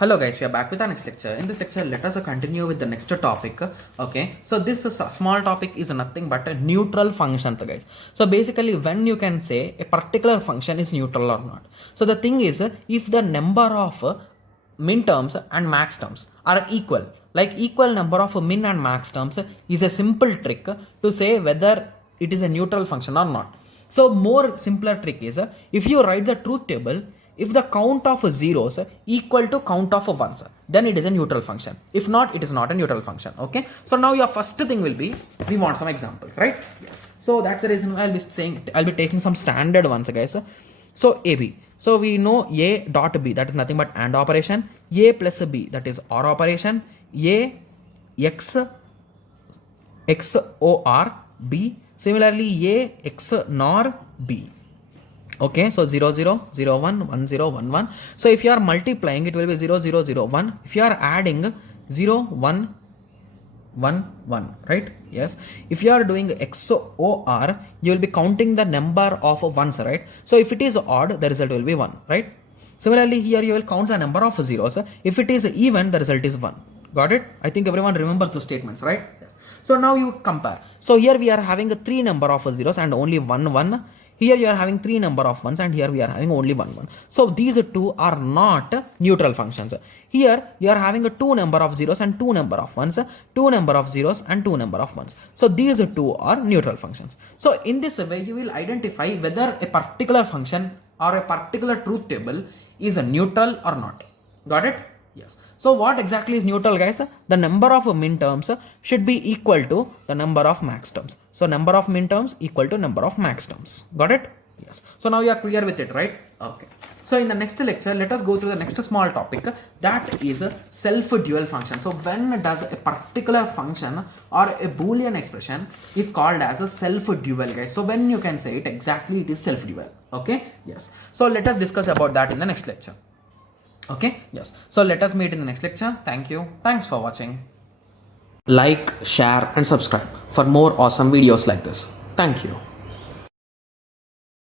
Hello guys, we are back with our next lecture. In this lecture, let us continue with the next topic. Okay, so this is a small topic is nothing but a neutral function, guys. So basically, when you can say a particular function is neutral or not. So the thing is, if the number of min terms and max terms are equal, like equal number of min and max terms is a simple trick to say whether it is a neutral function or not. So more simpler trick is if you write the truth table, if the count of zeros equal to count of ones, then it is a neutral function. If not, it is not a neutral function. Okay. So now your first thing will be, we want some examples, right? Yes. So that's the reason I'll be saying, I'll be taking some standard ones, guys. So AB. So we know A dot B, that is nothing but AND operation. A plus B, that is OR operation. A X XOR B. Similarly, A X NOR B. Okay, so 0 0 0 1 1 0 1 1. So if you are multiplying, it will be 0 0 0 1. If you are adding 0 1 1 1, right? Yes. If you are doing XOR, you will be counting the number of ones, right? So if it is odd, the result will be 1, right? Similarly, here you will count the number of zeros. If it is even, the result is 1. Got it? I think everyone remembers the statements, right? Yes. So now you compare. So here we are having a 3 number of zeros and only 1 1. Here you are having 3 number of ones and here we are having only 1 1. So these two are not neutral functions. Here you are having a 2 number of zeros and 2 number of ones, 2 number of zeros and 2 number of ones. So these two are neutral functions. So in this way you will identify whether a particular function or a particular truth table is a neutral or not. Got it? Yes. So what exactly is neutral, guys? The number of min terms should be equal to the number of max terms. So number of min terms equal to number of max terms. Got it? Yes. So now you are clear with it, right? Okay. So in the next lecture, let us go through the next small topic, that is a self-dual function. So when does a particular function or a Boolean expression is called as a self-dual, guys? So when you can say it exactly, it is self-dual. Okay? Yes. So let us discuss about that in the next lecture. Okay, yes. So let us meet in the next lecture. Thank you. Thanks for watching. Like, share and subscribe for more awesome videos like this. Thank you.